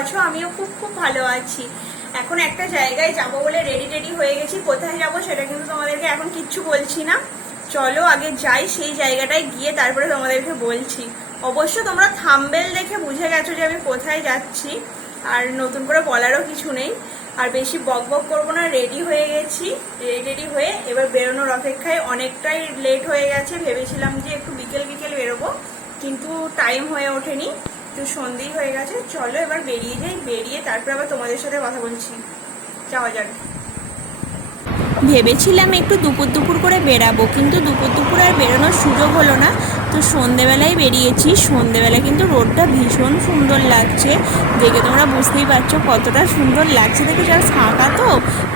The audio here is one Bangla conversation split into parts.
আছো? আমিও খুব খুব ভালো আছি। এখন একটা জায়গায় যাব বলে রেডি হয়ে গেছি। কোথায় যাব সেটা কিন্তু তোমাদেরকে এখন কিচ্ছু বলছি না। চলো আগে যাই, সেই জায়গাটায় গিয়ে তারপরে তোমাদেরকে বলছি। অবশ্য তোমরা থাম্বনেল দেখে বুঝে গেছো যে আমি কোথায় যাচ্ছি, আর নতুন করে বলারও কিছু নেই। আর বেশি বক বক করবো না, রেডি হয়ে গেছি। রেডি হয়ে এবার বেরোনোর অপেক্ষায়। অনেকটাই লেট হয়ে গেছে, ভেবেছিলাম যে একটু বিকেল বেরোবো, কিন্তু টাইম হয়ে ওঠেনি, তো সন্ধ্যেই হয়ে গেছে। চলো এবার বেরিয়ে যাই, বেরিয়ে তারপর আবার তোমাদের সাথে কথা বলছি। যাওয়া যাক। ভেবেছিলাম একটু দুপুর করে বেরাবো, কিন্তু দুপুর আর বেরোনোর সুযোগ হলো না। তো সন্ধেবেলায় বেরিয়েছি। সন্ধেবেলায় কিন্তু রোডটা ভীষণ সুন্দর লাগছে, দেখে তোমরা বুঝতেই পারছো কতটা সুন্দর লাগছে। দেখে যার ফাঁকা, তো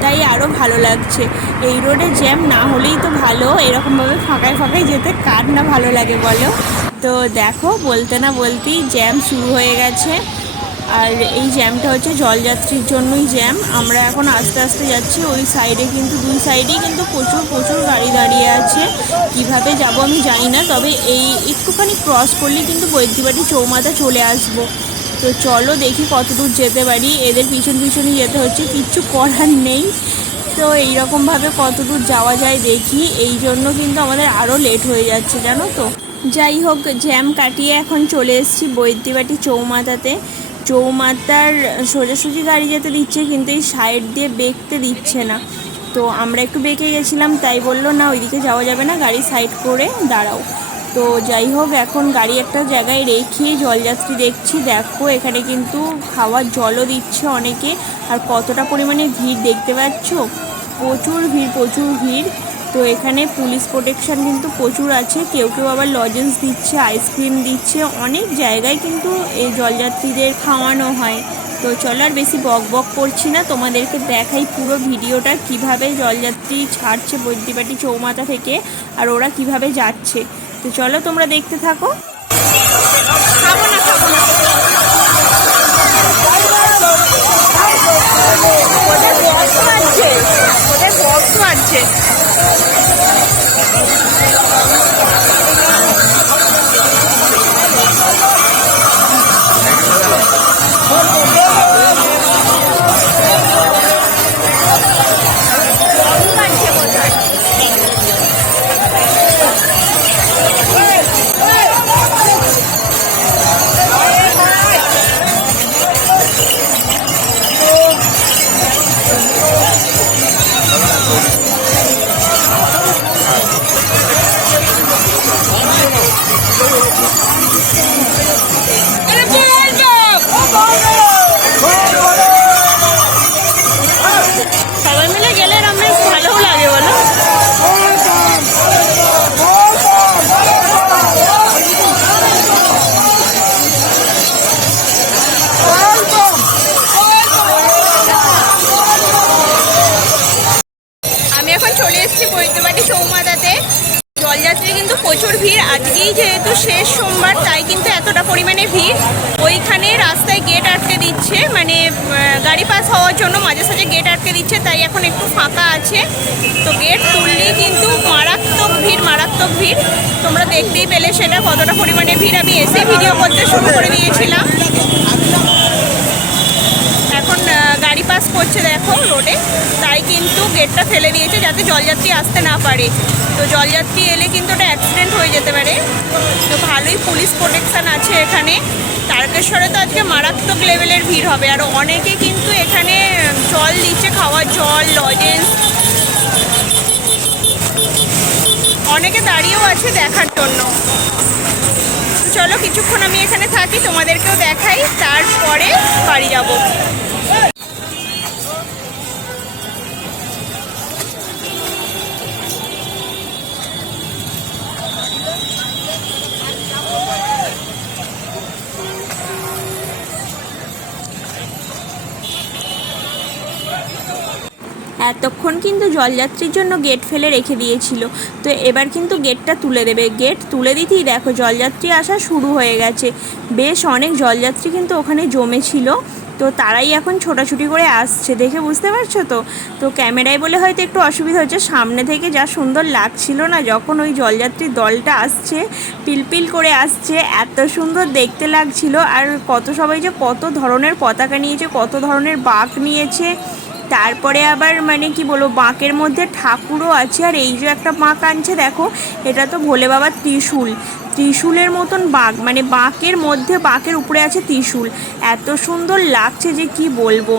তাই আরও ভালো লাগছে। এই রোডে জ্যাম না হলেই তো ভালো, এরকমভাবে ফাঁকায় যেতে কার না ভালো লাগে বলো। তো দেখো, বলতে না বলতেই জ্যাম শুরু হয়ে গেছে। আর এই জ্যামটা হচ্ছে জলযাত্রীর জন্যই জ্যাম। আমরা এখন আস্তে আস্তে যাচ্ছি। ওই সাইডে কিন্তু দুই সাইডেই কিন্তু প্রচুর গাড়ি দাঁড়িয়ে আছে। কিভাবে যাব আমি জানি না, তবে এই একটুখানি ক্রস করলেই কিন্তু বৈদ্যবাটি চৌমাথা চলে আসবো। তো চলো দেখি কত দূর যেতে পারি। এদের পিছনই যেতে হচ্ছে, কিচ্ছু করার নেই। তো এইরকমভাবে কত দূর যাওয়া যায় দেখি। এই জন্য কিন্তু আমাদের আরও লেট হয়ে যাচ্ছে, জানো তো। যাই হোক, জ্যাম কাটিয়ে এখন চলে এসেছি বৈদ্যবাটি চৌমাথাতে। চৌমাথার সোজাসুজি গাড়ি যেতে দিচ্ছে, কিন্তু এই সাইড দিয়ে বেঁকতে দিচ্ছে না। তো আমরা একটু বেঁকে গেছিলাম, তাই বললো না ওইদিকে যাওয়া যাবে না, গাড়ি সাইড করে দাঁড়াও। তো যাই হোক, এখন গাড়ি একটা জায়গায় রেখে জলযাত্রী দেখছি। দেখো এখানে কিন্তু খাওয়ার জলও দিচ্ছে অনেকে। আর কতটা পরিমাণে ভিড় দেখতে পাচ্ছ, প্রচুর ভিড়। তো এখানে পুলিশ প্রোটেকশন কিন্তু প্রচুর আছে। কেউ আবার লজেন্স দিচ্ছে, আইসক্রিম দিচ্ছে। অনেক জায়গায় কিন্তু এই জলযাত্রীদের খাওয়ানো হয়। তো চলো আর বেশি বক করছি না, তোমাদেরকে দেখাই পুরো ভিডিওটা, কিভাবে জলযাত্রী ছাড়ছে বৈদ্যবাটি চৌমাথা থেকে আর ওরা কিভাবে যাচ্ছে। তো চলো তোমরা দেখতে থাকো। খাবো না ওদের বক্স মারছে। সবাই মিলে গেলে এরম বেশ ভালোও লাগে বলো। আমি এখন চলে এসেছি বৈদ্যবাটি চৌমাথাতে। জলযাত্রী কিন্তু প্রচুর ভিড়। আজকেই যেহেতু শেষ সোমবার, তাই কিন্তু এতটা পরিমাণে ভিড়। ওইখানে রাস্তায় গেট আটকে দিচ্ছে, মানে গাড়ি পাস হওয়ার জন্য মাঝে সাঝে গেট আটকে দিচ্ছে, তাই এখন একটু ফাঁকা আছে। তো গেট তুললেই কিন্তু মারাত্মক ভিড়। তোমরা দেখতেই পেলে সেটা, কতটা পরিমাণে ভিড়। আমি এসে ভিডিও করতে শুরু করে দিয়েছিলাম। এখন গাড়ি পাস করছে দেখো রোডে, তাই কিন্তু গেটটা ফেলে দিয়েছে যাতে জলযাত্রী আসতে না পারে। তো জলযাত্রী এলে কিন্তু ওটা অ্যাক্সিডেন্ট হয়ে যেতে পারে। তো ভালোই পুলিশ প্রোটেকশান আছে এখানে। তারকেশ্বরে তো আজকে মারাত্মক লেভেলের ভিড় হবে। আর অনেকে কিন্তু এখানে জল দিচ্ছে, খাওয়ার জল, লজেন্স। অনেকে দাঁড়িয়েও আছে দেখার জন্য। চলো কিছুক্ষণ আমি এখানে থাকি, তোমাদেরকেও দেখাই, তারপরে বাড়ি যাব। এতক্ষণ কিন্তু জলযাত্রীর জন্য গেট ফেলে রেখে দিয়েছিল। তো এবার কিন্তু গেটটা তুলে দেবে। গেট তুলে দিতেই দেখো জলযাত্রী আসা শুরু হয়ে গেছে। বেশ অনেক জলযাত্রী কিন্তু ওখানে জমেছিল। তো তারাই এখন ছোটাছুটি করে আসছে, দেখে বুঝতে পারছো তো। তো ক্যামেরায় বলে হয়তো একটু অসুবিধা হচ্ছে, সামনে থেকে যা সুন্দর লাগছিল না যখন ওই জলযাত্রীর দলটা আসছে, পিলপিল করে আসছে, এত সুন্দর দেখতে লাগছিল। আর কত সবাই যে কত ধরনের পতাকা নিয়েছে, কত ধরনের বাঁক নিয়েছে, তারপরে আবার মানে কি বলবো, বাঁকের মধ্যে ঠাকুরও আছে। আর এই যে একটা বাঁক আনছে দেখো, এটা তো ভোলে বাবার ত্রিশূলের মতন বাঁক, মানে বাঁকের মধ্যে বাঁকের উপরে আছে ত্রিশূল। এত সুন্দর লাগছে যে কি বলবো,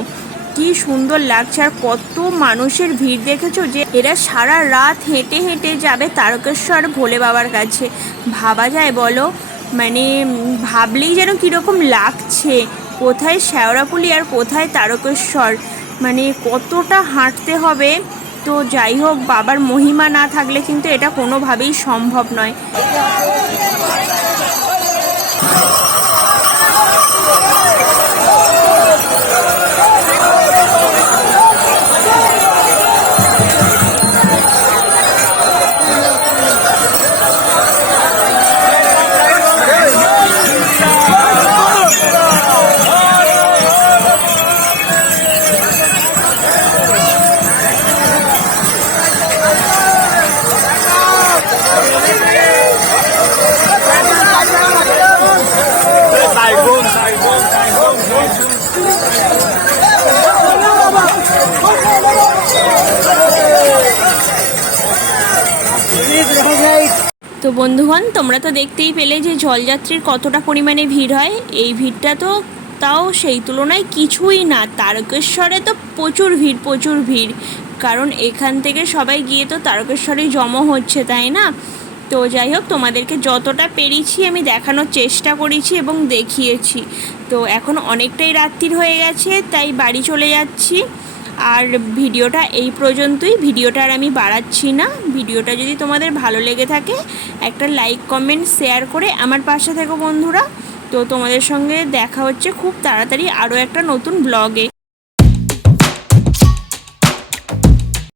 কি সুন্দর লাগছে। আর কত মানুষের ভিড় দেখেছো, যে এরা সারা রাত হেঁটে হেঁটে যাবে তারকেশ্বর ভোলে বাবার কাছে। ভাবা যায় বলো, মানে ভাবলেই যেন কীরকম লাগছে, কোথায় শেওড়াফুলি আর কোথায় তারকেশ্বর, মানে কতটা হাঁটতে হবে। তো যাই হোক, বাবার মহিমা না থাকলে কিন্তু এটা কোনোভাবেই সম্ভব নয়। তো বন্ধুগণ, তোমরা তো দেখতেই পেলে যে জলযাত্রীর কতটা পরিমাণে ভিড় হয়। এই ভিড়টা তো তাও সেই তুলনায় কিছুই না, তারকেশ্বরে তো প্রচুর ভিড়, কারণ এখান থেকে সবাই গিয়ে তো তারকেশ্বরেই জমা হচ্ছে, তাই না। তো যাই হোক, তোমাদেরকে যতটা পেরেছি আমি দেখানোর চেষ্টা করেছি এবং দেখিয়েছি। তো এখন অনেকটাই রাত্রির হয়ে গেছে, তাই বাড়ি চলে যাচ্ছি। আর ভিডিওটা এই পর্যন্তই, ভিডিওটা আর আমি বাড়াচ্ছি না। ভিডিওটা যদি তোমাদের ভালো লেগে থাকে, একটা লাইক কমেন্ট শেয়ার করে আমার পাশে থেকো বন্ধুরা। তো তোমাদের সঙ্গে দেখা হচ্ছে খুব তাড়াতাড়ি আরও একটা নতুন ব্লগে।